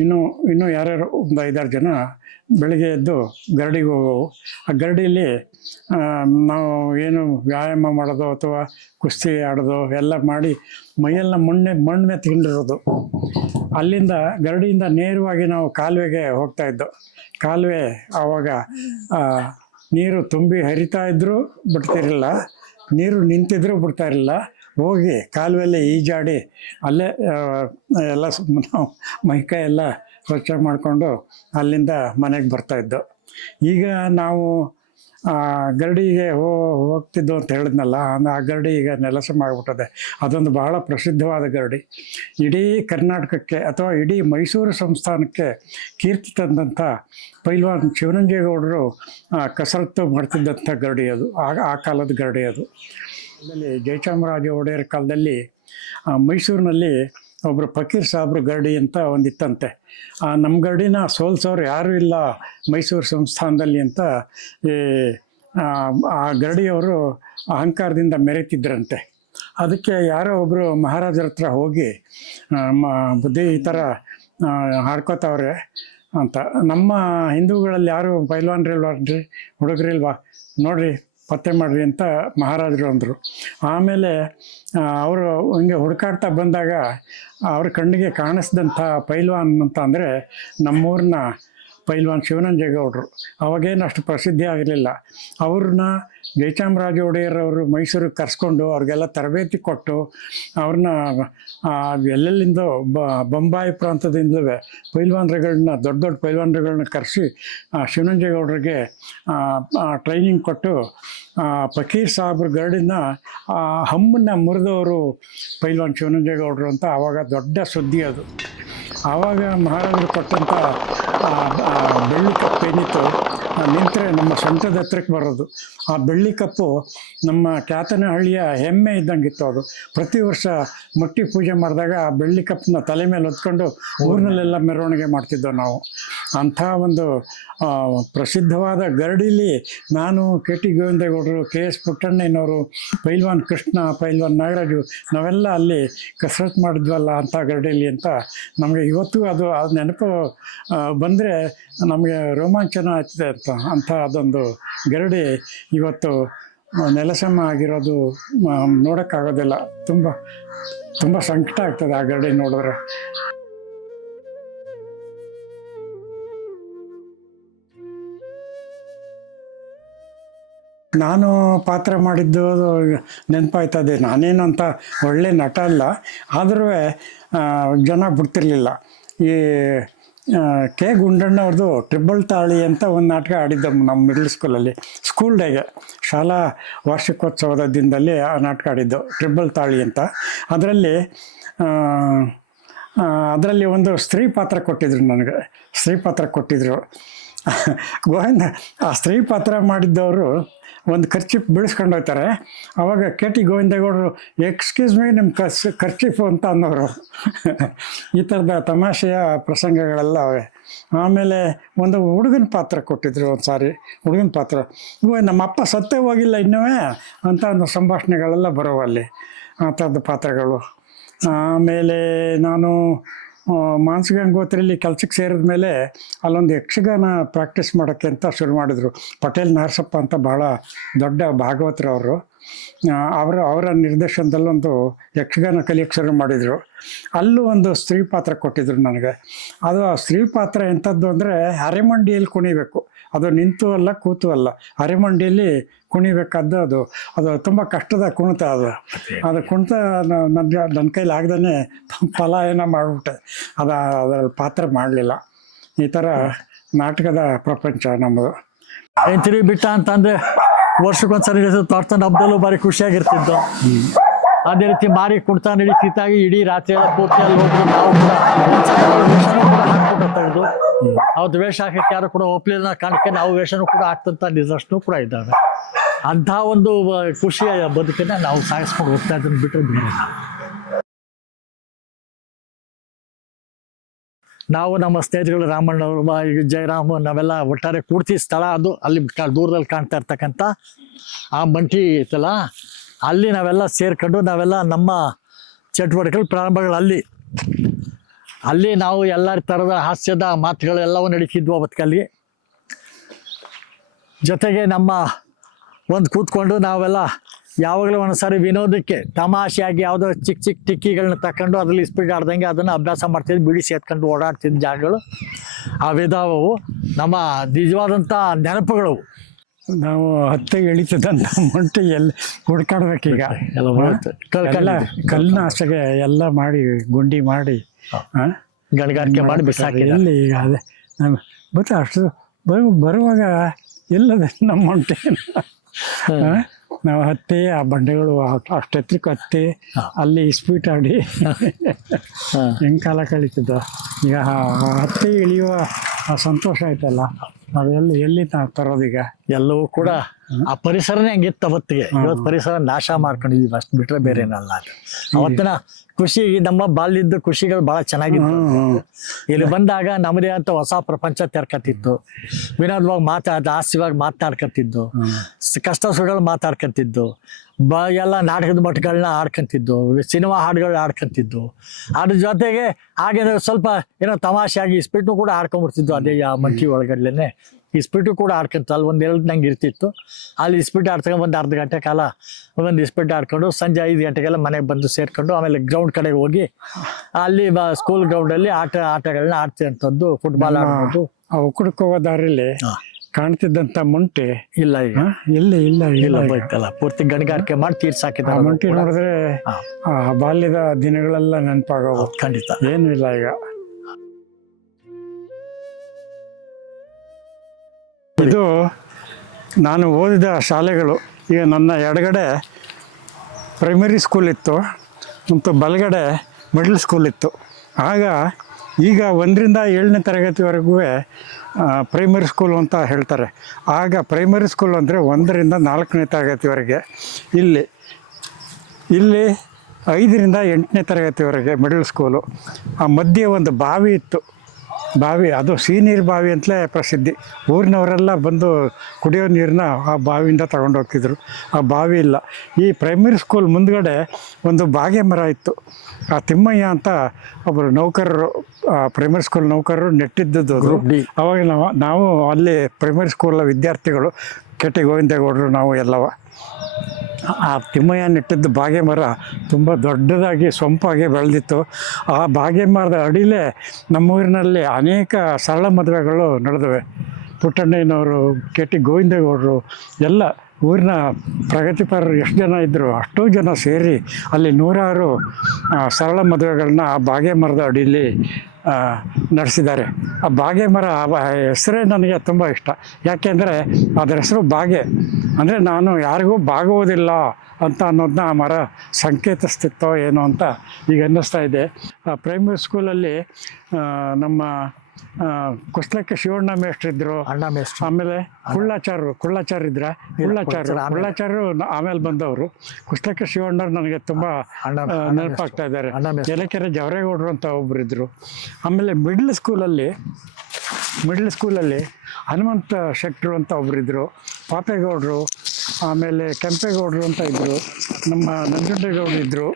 ಇನ್ನೂ ಯಾರ್ಯಾರು ಒಂದು 5-6 ಜನ ಬೆಳಗ್ಗೆ ಎದ್ದು ಗರಡಿಗೆ ಹೋಗೋವು. ಆ ಗರಡಿಯಲ್ಲಿ ನಾವು ಏನು ವ್ಯಾಯಾಮ ಮಾಡೋದು ಅಥವಾ ಕುಸ್ತಿ ಆಡೋದು ಎಲ್ಲ ಮಾಡಿ ಮೈಯೆಲ್ಲ ಮಣ್ಣು ಮೆತ್ಕೊಂಡಿರೋದು. ಅಲ್ಲಿಂದ ಗರಡಿಯಿಂದ ನೇರವಾಗಿ ನಾವು ಕಾಲುವೆಗೆ ಹೋಗ್ತಾಯಿದ್ದೋ. ಕಾಲುವೆ ಆವಾಗ ನೀರು ತುಂಬಿ ಹರಿತಾ ಇದ್ದರೂ ಬಿಡ್ತಿರಲಿಲ್ಲ, ನೀರು ನಿಂತಿದ್ರೂ ಬಿಡ್ತಾ ಇರಲಿಲ್ಲ. ಹೋಗಿ ಕಾಲುವೆಲ್ಲೇ ಈಜಾಡಿ ಅಲ್ಲೇ ಎಲ್ಲ ನಾವು ಮೈಕೈ ಎಲ್ಲ ಸ್ವಚ್ಛ ಮಾಡಿಕೊಂಡು ಅಲ್ಲಿಂದ ಮನೆಗೆ ಬರ್ತಾಯಿದ್ದೋ. ಈಗ ನಾವು ಗರಡಿಗೆ ಹೋಗ್ತಿದ್ದು ಅಂತ ಹೇಳಿದ್ನಲ್ಲ, ಆ ಗರಡಿ ಈಗ ನೆಲಸಮ ಆಗಿಬಿಟ್ಟದೆ. ಅದೊಂದು ಬಹಳ ಪ್ರಸಿದ್ಧವಾದ ಗರಡಿ. ಇಡೀ ಕರ್ನಾಟಕಕ್ಕೆ ಅಥವಾ ಇಡೀ ಮೈಸೂರು ಸಂಸ್ಥಾನಕ್ಕೆ ಕೀರ್ತಿ ತಂದಂಥ ಪೈಲ್ವಾನ್ ಶಿವನಂಜೇಗೌಡರು ಕಸರತ್ತು ಮಾಡ್ತಿದ್ದಂಥ ಗರಡಿ ಅದು. ಆ ಕಾಲದ ಗರಡಿ ಅದು. ಅಲ್ಲಿ ಜಯಚಾಮರಾಜ ಒಡೆಯರ್ ಕಾಲದಲ್ಲಿ ಮೈಸೂರಿನಲ್ಲಿ ಒಬ್ಬರು ಫಕೀರ್ ಸಾಬ್ರು ಗರಡಿ ಅಂತ ಒಂದಿತ್ತಂತೆ. ನಮ್ಮ ಗರಡಿನ ಸೋಲ್ಸೋರು ಯಾರೂ ಇಲ್ಲ ಮೈಸೂರು ಸಂಸ್ಥಾನದಲ್ಲಿ ಅಂತ ಆ ಗರಡಿಯವರು ಅಹಂಕಾರದಿಂದ ಮೆರೀತಿದ್ರಂತೆ. ಅದಕ್ಕೆ ಯಾರೋ ಒಬ್ಬರು ಮಹಾರಾಜರ ಹತ್ರ ಹೋಗಿ ಬುದ್ಧಿ ಈ ಥರ ಹಾಡ್ಕೋತಾವ್ರೆ ಅಂತ. ನಮ್ಮ ಹಿಂದೂಗಳಲ್ಲಿ ಯಾರು ಪೈಲ್ವಾನ್ರಿಲ್ವಾರ್ರಿ, ಹುಡುಗರಿಲ್ವಾ ನೋಡ್ರಿ, ಪತ್ತೆ ಮಾಡಿರಿ ಅಂತ ಮಹಾರಾಜರು ಅಂದರು. ಆಮೇಲೆ ಅವರು ಹಿಂಗೆ ಹುಡುಕಾಡ್ತಾ ಬಂದಾಗ ಅವ್ರ ಕಣ್ಣಿಗೆ ಕಾಣಿಸ್ದಂಥ ಪೈಲ್ವಾನ್ ಅಂತ ಅಂದರೆ ನಮ್ಮೂರಿನ ಪೈಲ್ವಾನ್ ಶಿವನಂಜೇಗೌಡರು. ಅವಾಗೇನು ಅಷ್ಟು ಪ್ರಸಿದ್ಧಿ ಆಗಿರಲಿಲ್ಲ. ಅವ್ರನ್ನ ಜಯಚಾಮರಾಜ ಒಡೆಯರ್ ಅವರು ಮೈಸೂರಿಗೆ ಕರೆಸ್ಕೊಂಡು ಅವ್ರಿಗೆಲ್ಲ ತರಬೇತಿ ಕೊಟ್ಟು ಅವ್ರನ್ನ ಎಲ್ಲೆಲ್ಲಿಂದೋ ಬೊಂಬಾಯಿ ಪ್ರಾಂತದಿಂದಲೇ ಪೈಲ್ವಾನ್ರುಗಳನ್ನ ದೊಡ್ಡ ಪೈಲ್ವಾನ್ರುಗಳನ್ನ ಕರೆಸಿ ಶಿವನಂಜೇಗೌಡರಿಗೆ ಟ್ರೈನಿಂಗ್ ಕೊಟ್ಟು ಫಕೀರ್ ಸಾಹೇಬ್ರ ಗರಡಿನ ಹಮ್ಮನ್ನು ಮುರಿದವರು ಪೈಲ್ವಾನ್ ಶಿವನಂಜೇಗೌಡರು ಅಂತ ಆವಾಗ ದೊಡ್ಡ ಸುದ್ದಿ ಅದು. ಆವಾಗ ಮಹಾರಾಜರು ಕೊಟ್ಟಂಥ ಬೆಳ್ಳಿ ಕಪ್ಪು ಏನಿತ್ತು ನಿಂತರೆ ನಮ್ಮ ಸೊಂಟದ ಹತ್ರಕ್ಕೆ ಬರೋದು. ಆ ಬೆಳ್ಳಿ ಕಪ್ಪು ನಮ್ಮ ಕ್ಯಾತನಹಳ್ಳಿಯ ಹೆಮ್ಮೆ ಇದ್ದಂಗಿತ್ತು. ಅದು ಪ್ರತಿ ವರ್ಷ ಮುಟ್ಟಿ ಪೂಜೆ ಮಾಡಿದಾಗ ಆ ಬೆಳ್ಳಿ ಕಪ್ಪನ್ನ ತಲೆ ಮೇಲೆ ಹೊತ್ಕೊಂಡು ಊರಿನಲ್ಲೆಲ್ಲ ಮೆರವಣಿಗೆ ಮಾಡ್ತಿದ್ದೆವು ನಾವು. ಅಂಥ ಒಂದು ಪ್ರಸಿದ್ಧವಾದ ಗರಡಿಲಿ ನಾನು, ಕೆ ಟಿ ಗೋವಿಂದೇಗೌಡರು, ಕೆ ಎಸ್ ಪುಟ್ಟಣ್ಣಯ್ಯನವರು, ಪೈಲ್ವಾನ್ ಕೃಷ್ಣ, ಪೈಲ್ವಾನ್ ನಾಗರಾಜು ನಾವೆಲ್ಲ ಅಲ್ಲಿ ಕಸರತ್ತು ಮಾಡಿದ್ವಲ್ಲ ಅಂಥ ಗರಡಿಲಿ ಅಂತ ನಮಗೆ ಇವತ್ತು ಅದು ನೆನಪು ಬಂದರೆ ನಮಗೆ ರೋಮಾಂಚನ ಆಗ್ತದೆ ಅಂತ ಅದೊಂದು ಗರಡಿ ಇವತ್ತು ನೆಲಸಮ ಆಗಿರೋದು ನೋಡೋಕ್ಕಾಗೋದಿಲ್ಲ. ತುಂಬ ತುಂಬ ಸಂಕಟ ಆಗ್ತದೆ ಆ ಗರಡಿ ನೋಡಿದ್ರೆ. ನಾನು ಪಾತ್ರ ಮಾಡಿದ್ದು ನೆನಪಾಯ್ತದೆ. ನಾನೇನು ಅಂತ ಒಳ್ಳೆ ನಟ ಅಲ್ಲ, ಆದರೂ ಜನ ಬಿಡ್ತಿರ್ಲಿಲ್ಲ. ಈ ಕೆ ಗುಂಡಣ್ಣವ್ರದ್ದು ಟ್ರಿಬಲ್ ತಾಳಿ ಅಂತ ಒಂದು ನಾಟಕ ಆಡಿದ್ದ ನಮ್ಮ ಮಿಡ್ಲ್ ಸ್ಕೂಲಲ್ಲಿ, ಸ್ಕೂಲ್ ಡೇಗೆ, ಶಾಲಾ ವಾರ್ಷಿಕೋತ್ಸವದ ದಿನದಲ್ಲಿ ಆ ನಾಟಕ ಆಡಿದ್ದು ಟ್ರಿಬಲ್ ತಾಳಿ ಅಂತ. ಅದರಲ್ಲಿ ಒಂದು ಸ್ತ್ರೀ ಪಾತ್ರ ಕೊಟ್ಟಿದ್ರು ನನಗೆ. ಸ್ತ್ರೀ ಪಾತ್ರ ಕೊಟ್ಟಿದ್ರು ಗೋವಿಂದ. ಆ ಸ್ತ್ರೀ ಪಾತ್ರ ಮಾಡಿದ್ದವರು ಒಂದು ಖರ್ಚಿಪ್ ಬೀಳಿಸ್ಕೊಂಡು ಹೋಗ್ತಾರೆ. ಆವಾಗ ಕೆ ಟಿ ಗೋವಿಂದೇಗೌಡರು ಎಕ್ಸ್ಕ್ಯೂಸ್ ಮೀ ನಿಮ್ಮ ಖರ್ಚಿಪ್ಪು ಅಂತ ಅನ್ನೋರು. ಈ ಥರದ ತಮಾಷೆಯ ಪ್ರಸಂಗಗಳೆಲ್ಲ ಅವೆ. ಆಮೇಲೆ ಒಂದು ಹುಡುಗನ ಪಾತ್ರ ಕೊಟ್ಟಿದ್ರು ಒಂದು ಸಾರಿ. ಹುಡುಗನ ಪಾತ್ರ ನಮ್ಮ ಅಪ್ಪ ಸತ್ತೇ ಹೋಗಿಲ್ಲ ಇನ್ನೂ ಅಂತ ಒಂದು ಸಂಭಾಷಣೆಗಳೆಲ್ಲ ಬರೋವಲ್ಲಿ, ಆ ಥರದ ಪಾತ್ರಗಳು. ಆಮೇಲೆ ನಾನು ಮಾನಸ ಗಂಗೋತ್ರಿಯಲ್ಲಿ ಕೆಲ್ಸಕ್ಕೆ ಸೇರಿದ ಮೇಲೆ ಅಲ್ಲೊಂದು ಯಕ್ಷಗಾನ ಪ್ರಾಕ್ಟೀಸ್ ಮಾಡೋಕ್ಕೆ ಅಂತ ಶುರು ಮಾಡಿದರು. ಪಟೇಲ್ ನರಸಪ್ಪ ಅಂತ ಭಾಳ ದೊಡ್ಡ ಭಾಗವತರು ಅವರು. ಅವರ ನಿರ್ದೇಶನದಲ್ಲೊಂದು ಯಕ್ಷಗಾನ ಕಲಿಯಕ್ಕೆ ಶುರು ಮಾಡಿದರು. ಅಲ್ಲೂ ಒಂದು ಸ್ತ್ರೀ ಪಾತ್ರ ಕೊಟ್ಟಿದ್ರು ನನಗೆ. ಅದು ಆ ಸ್ತ್ರೀ ಪಾತ್ರ ಎಂಥದ್ದು ಅಂದರೆ ಅರೆಮಂಡಿಯಲ್ಲಿ ಕುಣಿಬೇಕು. ಅದು ನಿಂತು ಅಲ್ಲ, ಕೂತು ಅಲ್ಲ, ಅರೆಮಂಡಿಯಲ್ಲಿ ಕುಣಿಬೇಕಾದ್ದು. ಅದು ತುಂಬ ಕಷ್ಟದ ಕುಣಿತ. ಅದು ಕುಣಿತ ನನ್ನ ಕೈಲಿ ಆಗ್ದೇ ಪಲಾಯನ ಮಾಡಿಬಿಟ್ಟೆ. ಅದರಲ್ಲಿ ಪಾತ್ರ ಮಾಡಲಿಲ್ಲ. ಈ ಥರ ನಾಟಕದ ಪ್ರಪಂಚ ನಮ್ಮದು. ತಿರುಗಿ ಬಿಟ್ಟ ಅಂತಂದರೆ ವರ್ಷಕ್ಕೊಂದ್ಸರಿ ತೋರ್ತನ ಹಬ್ಬದಲ್ಲೂ ಭಾರಿ ಖುಷಿಯಾಗಿರ್ತಿದ್ದು. ಅದೇ ರೀತಿ ಮಾರಿ ಕುಣಿತ ನಡೀತಿತ್ತಾಗಿ ಇಡೀ ರಾತ್ರಿ ಎಲ್ಲ ಪೂರ್ತಿ ಅಲ್ಲಿ ಹೋದ್ರು. ನಾವು ಕೂಡ ತೆಗೆದು ಅವತ್ತು ವೇಷ ಹಾಕಕ್ಕೆ ಯಾರು ಕೂಡ ಒಪ್ಪಲಿಲ್ಲ ಕಾರಣಕ್ಕೆ ನಾವು ವೇಷನೂ ಕೂಡ ಹಾಕ್ತಂತ ನಿದರ್ಶನೂ ಕೂಡ ಇದ್ದಾವೆ. ಅಂಥ ಒಂದು ಖುಷಿಯ ಬದುಕನ್ನ ನಾವು ಸಾಗಿಸ್ಕೊಂಡು ಹೋಗ್ತಾ ಇದ್ದನ್ನು ಬಿಟ್ಟರೆ ಬೇರೆ. ನಾವು ನಮ್ಮ ಸ್ನೇಹಿತರುಗಳು ರಾಮಣ್ಣವರು, ಜಯರಾಮ್, ನಾವೆಲ್ಲ ಒಟ್ಟಾರೆ ಕೂಡ್ತಿ ಸ್ಥಳ ಅದು. ಅಲ್ಲಿ ದೂರದಲ್ಲಿ ಕಾಣ್ತಾ ಇರ್ತಕ್ಕಂಥ ಆ ಬಂಟಿ ಐತಲ್ಲ, ಅಲ್ಲಿ ನಾವೆಲ್ಲ ಸೇರ್ಕೊಂಡು ನಾವೆಲ್ಲ ನಮ್ಮ ಚಟುವಟಿಕೆಗಳು ಪ್ರಾರಂಭಗಳು ಅಲ್ಲಿ ನಾವು ಎಲ್ಲ ಥರದ ಹಾಸ್ಯದ ಮಾತುಗಳೆಲ್ಲವೂ ನಡೀತಿದ್ವು ಅವತ್ತಿನಲ್ಲಿ. ಜೊತೆಗೆ ನಮ್ಮ ಒಂದು ಕೂತ್ಕೊಂಡು ನಾವೆಲ್ಲ ಯಾವಾಗಲೂ ಒಂದ್ಸಾರಿ ವಿನೋದಕ್ಕೆ ತಮಾಷೆಯಾಗಿ ಯಾವುದೋ ಚಿಕ್ಕ ಚಿಕ್ಕ ಟಿಕ್ಕಿಗಳನ್ನ ತಗೊಂಡು ಅದರಲ್ಲಿ ಸ್ಪೀಡ್ ಆಡ್ದಂಗೆ ಅದನ್ನು ಅಭ್ಯಾಸ ಮಾಡ್ತಿದ್ವಿ. ಬಿಡಿ ಸೇತ್ಕೊಂಡು ಓಡಾಡ್ತಿದ್ದ ಜಾಗಗಳು ಅವಿದಾವು ನಮ್ಮ ನಿಜವಾದಂಥ ನೆನಪುಗಳು. ನಾವು ಹತ್ತಿಗೆ ಇಳಿತದಂತ ಮೊಂಟು ಎಲ್ಲ ಹುಡ್ಕಾಡ್ಬೇಕೀಗ. ಕಲ್ಲಿನ ಆಸೆಗೆ ಎಲ್ಲ ಮಾಡಿ ಗುಂಡಿ ಮಾಡಿ ಗಣಿಗಾರಿಕೆ ಮಾಡಿ ಬಿಸಾಕಿ ಎಲ್ಲಿ ಈಗ ಅದೇ ಮತ್ತೆ ಅಷ್ಟು ಬರುವಾಗ ಎಲ್ಲದ ನಮ್ಮ ಮೊಂಟೆ. ನಾವು ಹತ್ತಿ ಆ ಬಂಡೆಗಳು ಅಷ್ಟೆತ್ರಕ್ಕೆ ಹತ್ತಿ ಅಲ್ಲಿ ಸ್ಪೀಟ್ ಆಡಿ ಹೆಂಗೆ ಕಾಲ ಕಳೀತಿದ್ದ. ಈಗ ಹತ್ತಿ ಇಳಿಯುವ ಸಂತೋಷ ಆಯ್ತಲ್ಲ, ನಾವು ಎಲ್ಲಿ ನಾವು ತರೋದೀಗ. ಎಲ್ಲವೂ ಕೂಡ ಆ ಪರಿಸರನೇ ಹಂಗಿತ್ತು ಅವತ್ತಿಗೆ. ಇವತ್ತು ಪರಿಸರ ನಾಶ ಮಾಡ್ಕೊಂಡಿದೀವಿ ಅಷ್ಟು ಬಿಟ್ರೆ ಬೇರೆ ಏನಲ್ಲ. ಅವತ್ತಿನ ಖುಷಿ, ನಮ್ಮ ಬಾಲ್ಯದ ಖುಷಿಗಳು ಬಹಳ ಚೆನ್ನಾಗಿತ್ತು. ಇಲ್ಲಿ ಬಂದಾಗ ನಮ್ಮದೇ ಅಂತ ಹೊಸ ಪ್ರಪಂಚ ತೆರ್ಕತ್ತಿತ್ತು. ವಿನೋದವಾಗಿ ಹಾಸ್ಯವಾಗಿ ಮಾತಾಡ್ಕತ್ತಿದ್ದು, ಕಷ್ಟ ಸುಖಗಳು ಮಾತಾಡ್ಕತ್ತಿದ್ದು, ಎಲ್ಲ ನಾಟಕದ ಮಟ್ಟಗಳನ್ನ ಆಡ್ಕೊಂತಿದ್ದು, ಸಿನಿಮಾ ಹಾಡುಗಳನ್ನ ಆಡ್ಕೊಂತಿದ್ದು. ಅದ್ರ ಜೊತೆಗೆ ಹಾಗೆ ಸ್ವಲ್ಪ ಏನೋ ತಮಾಷೆಯಾಗಿ ಸ್ಪಿಟ್ನು ಕೂಡ ಆಡ್ಕೊಂಡ್ಬಿಡ್ತಿದ್ದು ಅದೇ ಆ ಮಂಟಿ ಒಳಗಡ್ಲೇನೆ. ಇಸ್ಪೀಟು ಕೂಡ ಆಡ್ಕೊಂತ ಅಲ್ಲಿ ಒಂದೆರಡು ನಂಗೆ ಇರ್ತಿತ್ತು. ಅಲ್ಲಿ ಇಸ್ಪೀಟ್ ಆಡ್ತಕೊಂಡು ಒಂದು ಅರ್ಧ ಗಂಟೆ ಕಾಲ ಒಂದು ಇಸ್ಪೀಟ್ ಆಡ್ಕೊಂಡು ಸಂಜೆ 5 ಗಂಟೆಗೆಲ್ಲ ಮನೆಗೆ ಬಂದು ಸೇರ್ಕೊಂಡು ಆಮೇಲೆ ಗ್ರೌಂಡ್ ಕಡೆಗೆ ಹೋಗಿ ಅಲ್ಲಿ ಸ್ಕೂಲ್ ಗ್ರೌಂಡಲ್ಲಿ ಆಟಗಳನ್ನ ಆಡ್ತಿರೋಂಥದ್ದು. ಫುಟ್ಬಾಲ್ ಆಡ್ಬೋದು. ಆ ಒಕ್ಕಡಕ್ಕೆ ಹೋಗೋ ದಾರಿಲಿ ಕಾಣ್ತಿದ್ದಂತ ಮೊಂಟೆ ಇಲ್ಲ ಈಗ ಇಲ್ಲ ಬೈತಲ್ಲ, ಪೂರ್ತಿ ಗಣಿಗಾರಿಕೆ ಮಾಡಿ ಆ ತೀರ್ಸಾಕಿದ್ದಾರೆ. ಮೊಂಟೆ ನೋಡಿದ್ರೆ ಆ ಬಾಲ್ಯದ ದಿನಗಳೆಲ್ಲ ನೆನಪಾಗವು. ಖಂಡಿತ. ಏನು ಇಲ್ಲ ಈಗ. ಇದು ನಾನು ಓದಿದ ಶಾಲೆಗಳು. ಈಗ ನನ್ನ ಎಡಗಡೆ ಪ್ರೈಮರಿ ಸ್ಕೂಲ್ ಇತ್ತು ಮತ್ತು ಬಲಗಡೆ ಮಿಡ್ಲ್ ಸ್ಕೂಲ್ ಇತ್ತು. ಆಗ ಈಗ 1ರಿಂದ 7ನೇ ತರಗತಿವರೆಗೂ ಪ್ರೈಮರಿ ಸ್ಕೂಲ್ ಅಂತ ಹೇಳ್ತಾರೆ. ಆಗ ಪ್ರೈಮರಿ ಸ್ಕೂಲ್ ಅಂದರೆ 1ರಿಂದ 4ನೇ ತರಗತಿವರೆಗೆ. ಇಲ್ಲಿ 5ರಿಂದ 8ನೇ ತರಗತಿವರೆಗೆ ಮಿಡಲ್ ಸ್ಕೂಲು. ಆ ಮಧ್ಯೆ ಒಂದು ಬಾವಿ ಇತ್ತು. ಬಾವಿ, ಅದು ಸಿಹಿ ನೀರು ಬಾವಿ ಅಂತಲೇ ಪ್ರಸಿದ್ಧಿ. ಊರಿನವರೆಲ್ಲ ಬಂದು ಕುಡಿಯೋ ನೀರನ್ನ ಆ ಬಾವಿಯಿಂದ ತಗೊಂಡು ಹೋಗ್ತಿದ್ರು. ಆ ಬಾವಿ ಇಲ್ಲ. ಈ ಪ್ರೈಮರಿ ಸ್ಕೂಲ್ ಮುಂದ್ಗಡೆ ಒಂದು ಬಾಗೆ ಮರ ಇತ್ತು. ಆ ತಿಮ್ಮಯ್ಯ ಅಂತ ಒಬ್ಬರು ನೌಕರರು, ಪ್ರೈಮರಿ ಸ್ಕೂಲ್ ನೌಕರರು ನೆಟ್ಟಿದ್ದದ್ದು ಅದು. ಅವಾಗ ನಾವು ಅಲ್ಲಿ ಪ್ರೈಮರಿ ಸ್ಕೂಲ್ ವಿದ್ಯಾರ್ಥಿಗಳು, ಕೆಟಿ ಗೋವಿಂದೇಗೌಡರು, ನಾವು ಎಲ್ಲವ. ಆ ತಿಮ್ಮಯ್ಯ ನೆಟ್ಟಿದ್ದ ಬಾಗೆ ಮರ ತುಂಬ ದೊಡ್ಡದಾಗಿ ಸೊಂಪಾಗಿ ಬೆಳೆದಿತ್ತು. ಆ ಬಾಗೆ ಮರದ ಅಡಿಲೇ ನಮ್ಮೂರಿನಲ್ಲಿ ಅನೇಕ ಸರಳ ಮದುವೆಗಳು ನಡೆದವೆ. ಪುಟ್ಟಣ್ಣಯ್ಯನವರು, ಕೆಟಿ ಗೋವಿಂದೇಗೌಡರು ಎಲ್ಲ ಊರಿನ ಪ್ರಗತಿಪರರು ಎಷ್ಟು ಜನ ಇದ್ದರು ಅಷ್ಟೂ ಜನ ಸೇರಿ ಅಲ್ಲಿ 100 ಸರಳ ಮದುವೆಗಳನ್ನ ಆ ಬಾಗೆ ಮರದ ಅಡಿಯಲ್ಲಿ ನಡೆಸಿದ್ದಾರೆ. ಆ ಬಾಗೆ ಮರ ಹೆಸರೇ ನನಗೆ ತುಂಬ ಇಷ್ಟ. ಯಾಕೆಂದರೆ ಅದರ ಹೆಸರು ಬಾಗೆ ಅಂದರೆ ನಾನು ಯಾರಿಗೂ ಬಾಗುವುದಿಲ್ಲ ಅಂತ ಅನ್ನೋದನ್ನ ಆ ಮರ ಸಂಕೇತಿಸ್ತಿತ್ತೋ ಏನೋ ಅಂತ ಈಗ ಅನ್ನಿಸ್ತಾ ಇದೆ. ಪ್ರೈಮರಿ ಸ್ಕೂಲಲ್ಲಿ ನಮ್ಮ ಕುಸ್ಲಕ್ಕೆ ಶಿವಣ್ಣ ಮೇಷ್ಟ್ರಿದ್ರು, ಆಮೇಲೆ ಕುಳ್ಳಾಚಾರ್ ಇದ್ರ ಕುಳ್ಳಾಚಾರು ಆಮೇಲೆ ಬಂದವರು. ಕುಸ್ಲಕ್ಕೆ ಶಿವಣ್ಣರು ನನಗೆ ತುಂಬ ನೆನಪಾಗ್ತಾ ಇದ್ದಾರೆ. ಎಲೆಕೆರೆ ಜವರೇಗೌಡರು ಅಂತ ಒಬ್ರು ಇದ್ರು. ಆಮೇಲೆ ಮಿಡ್ಲ್ ಸ್ಕೂಲಲ್ಲಿ ಹನುಮಂತ ಶೆಟ್ಟರು ಅಂತ ಒಬ್ಬರಿದ್ದರು, ಪಾಪೇಗೌಡರು, ಆಮೇಲೆ ಕೆಂಪೇಗೌಡರು ಅಂತ ಇದ್ದರು, ನಮ್ಮ ನಂಜುಂಡೇಗೌಡರು ಇದ್ದರು,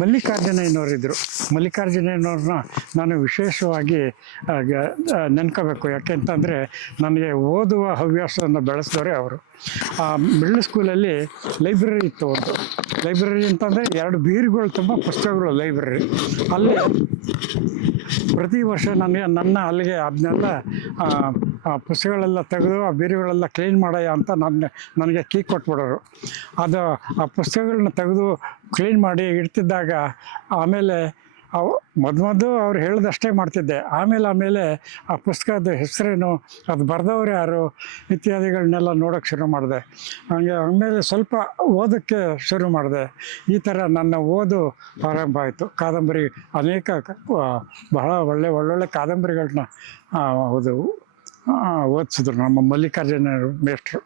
ಮಲ್ಲಿಕಾರ್ಜುನಯ್ಯನವರಿದ್ದರು. ಮಲ್ಲಿಕಾರ್ಜುನಯ್ಯನವ್ರನ್ನ ನಾನು ವಿಶೇಷವಾಗಿ ನೆನ್ಕೋಬೇಕು. ಯಾಕೆಂತಂದರೆ ನನಗೆ ಓದುವ ಹವ್ಯಾಸವನ್ನು ಬೆಳೆಸಿದವರೇ ಅವರು. ಆ ಮಿಡ್ಲ್ ಸ್ಕೂಲಲ್ಲಿ ಲೈಬ್ರರಿ ಇತ್ತು. ಒಂದು ಲೈಬ್ರರಿ ಅಂತಂದರೆ 2 ಬೀರುಗಳು ತುಂಬ ಪುಸ್ತಕಗಳು ಲೈಬ್ರರಿ. ಅಲ್ಲಿ ಪ್ರತಿ ವರ್ಷ ನನ್ನ ಅಲ್ಲಿಗೆ ಅದನ್ನೆಲ್ಲ ಪುಸ್ತಕಗಳೆಲ್ಲ ತೆಗೆದು ಆ ಬೀರುಗಳೆಲ್ಲ ಕ್ಲೀನ್ ಮಾಡಯ್ಯ ಅಂತ ನನಗೆ ಕೀ ಕೊಟ್ಬಿಡೋರು. ಅದು ಆ ಪುಸ್ತಕಗಳನ್ನ ತೆಗೆದು ಕ್ಲೀನ್ ಮಾಡಿ ಇಡ್ತಿದ್ದಾಗ ಆಮೇಲೆ ಮೊದಲು ಅವ್ರು ಹೇಳಿದಷ್ಟೇ ಮಾಡ್ತಿದ್ದೆ. ಆಮೇಲೆ ಆ ಪುಸ್ತಕದ ಹೆಸರೇನು, ಅದು ಬರೆದವ್ರು ಯಾರು ಇತ್ಯಾದಿಗಳನ್ನೆಲ್ಲ ನೋಡೋಕ್ಕೆ ಶುರು ಮಾಡಿದೆ. ಹಾಗೆ ಆಮೇಲೆ ಸ್ವಲ್ಪ ಓದೋಕ್ಕೆ ಶುರು ಮಾಡಿದೆ. ಈ ಥರ ನನ್ನ ಓದು ಪ್ರಾರಂಭ ಆಯಿತು. ಕಾದಂಬರಿ ಅನೇಕ ಬಹಳ ಒಳ್ಳೊಳ್ಳೆ ಕಾದಂಬರಿಗಳನ್ನ ಓದಿಸಿದ್ರು ನಮ್ಮ ಮಲ್ಲಿಕಾರ್ಜುನ ಮೇಷ್ಟ್ರು.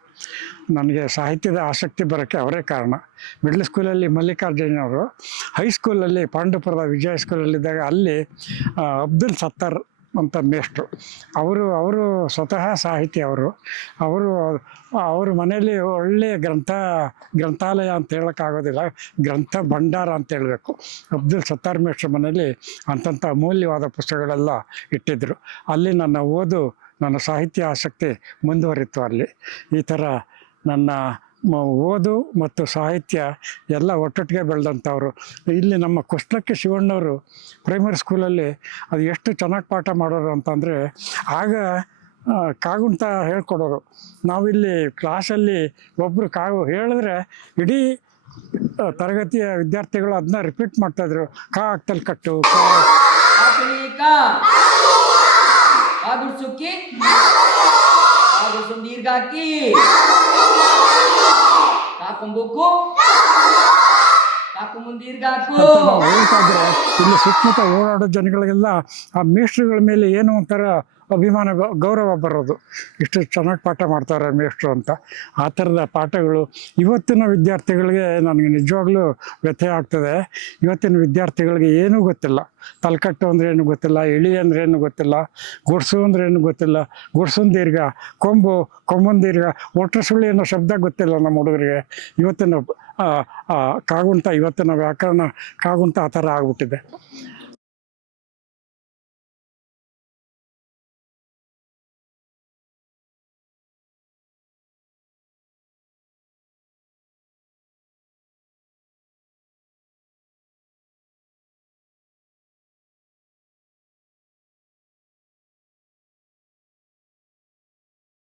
ನನಗೆ ಸಾಹಿತ್ಯದ ಆಸಕ್ತಿ ಬರೋಕ್ಕೆ ಅವರೇ ಕಾರಣ. ಮಿಡ್ಲ್ ಸ್ಕೂಲಲ್ಲಿ ಮಲ್ಲಿಕಾರ್ಜುನವರು, ಹೈಸ್ಕೂಲಲ್ಲಿ ಪಾಂಡುಪುರದ ವಿಜಯ ಸ್ಕೂಲಲ್ಲಿದ್ದಾಗ ಅಲ್ಲಿ ಅಬ್ದುಲ್ ಸತ್ತಾರ್ ಅಂತ ಮೇಷ್ಟ್ರು. ಅವರು ಸ್ವತಃ ಸಾಹಿತಿ. ಅವರು ಮನೆಯಲ್ಲಿ ಒಳ್ಳೆಯ ಗ್ರಂಥಾಲಯ ಅಂತ ಹೇಳೋಕ್ಕಾಗೋದಿಲ್ಲ, ಗ್ರಂಥ ಭಂಡಾರ ಅಂತ ಹೇಳಬೇಕು. ಅಬ್ದುಲ್ ಸತ್ತಾರ್ ಮೇಷ್ಟ್ರ ಮನೆಯಲ್ಲಿ ಅಂಥ ಅಮೂಲ್ಯವಾದ ಪುಸ್ತಕಗಳೆಲ್ಲ ಇಟ್ಟಿದ್ದರು. ಅಲ್ಲಿ ನನ್ನ ಸಾಹಿತ್ಯ ಆಸಕ್ತಿ ಮುಂದುವರಿತು. ಅಲ್ಲಿ ಈ ಥರ ನನ್ನ ಓದು ಮತ್ತು ಸಾಹಿತ್ಯ ಎಲ್ಲ ಒಟ್ಟೊಟ್ಟಿಗೆ ಬೆಳೆದಂಥವ್ರು. ಇಲ್ಲಿ ನಮ್ಮ ಕುಸ್ಲಕ್ಕೆ ಶಿವಣ್ಣವರು ಪ್ರೈಮರಿ ಸ್ಕೂಲಲ್ಲಿ ಅದು ಎಷ್ಟು ಚೆನ್ನಾಗಿ ಪಾಠ ಮಾಡೋರು ಅಂತಂದರೆ, ಆಗ ಕಾಗುಂಟ ಹೇಳ್ಕೊಡೋರು. ನಾವಿಲ್ಲಿ ಕ್ಲಾಸಲ್ಲಿ ಒಬ್ಬರು ಕಾಗು ಹೇಳಿದ್ರೆ ಇಡೀ ತರಗತಿಯ ವಿದ್ಯಾರ್ಥಿಗಳು ಅದನ್ನ ರಿಪೀಟ್ ಮಾಡ್ತಾಯಿದ್ರು. ಕಾ ಆಗ್ತಲ್ಲಿ ಕಟ್ಟು, ಗುಡ್ಸುಕ್ಕಿ ದೀರ್ಘಾಕಿ ಕಾಕೊಂಬುಕ್ಕು ಕಾಕು ಮುಂದೀರ್ಘಾಕು ಹೇಳ್ತಾ ಇದ್ರೆ ಇಲ್ಲಿ ಸುತ್ತಮುತ್ತ ಓಡಾಡೋ ಜನಗಳಿಗೆಲ್ಲ ಆ ಮೇಷ್ಟ್ರುಗಳ ಮೇಲೆ ಏನೋ ಒಂಥರ ಅಭಿಮಾನ, ಗೌರವ ಬರೋದು. ಇಷ್ಟು ಚೆನ್ನಾಗಿ ಪಾಠ ಮಾಡ್ತಾರೆ ಮೇಷ್ಟ್ರು ಅಂತ. ಆ ಥರದ ಪಾಠಗಳು ಇವತ್ತಿನ ವಿದ್ಯಾರ್ಥಿಗಳಿಗೆ ನನಗೆ ನಿಜವಾಗ್ಲೂ ವ್ಯಥೆ ಆಗ್ತದೆ. ಇವತ್ತಿನ ವಿದ್ಯಾರ್ಥಿಗಳಿಗೆ ಏನೂ ಗೊತ್ತಿಲ್ಲ. ತಲೆಕಟ್ಟು ಅಂದ್ರೆ ಏನು ಗೊತ್ತಿಲ್ಲ, ಇಳಿ ಅಂದ್ರೆ ಏನು ಗೊತ್ತಿಲ್ಲ, ಗುಡ್ಸು ಅಂದ್ರೆ ಏನು ಗೊತ್ತಿಲ್ಲ, ಗುಡ್ಸನ್ ದೀರ್ಘ, ಕೊಂಬನ್ ದೀರ್ಘ, ಒಟ್ರ ಸುಳ್ಳಿ ಅನ್ನೋ ಶಬ್ದ ಗೊತ್ತಿಲ್ಲ ನಮ್ಮ ಹುಡುಗರಿಗೆ. ಇವತ್ತಿನ ಕಾಗುಂಟ, ಇವತ್ತಿನ ವ್ಯಾಕರಣ ಕಾಗುಂಟ ಆ ಥರ ಆಗ್ಬಿಟ್ಟಿದೆ.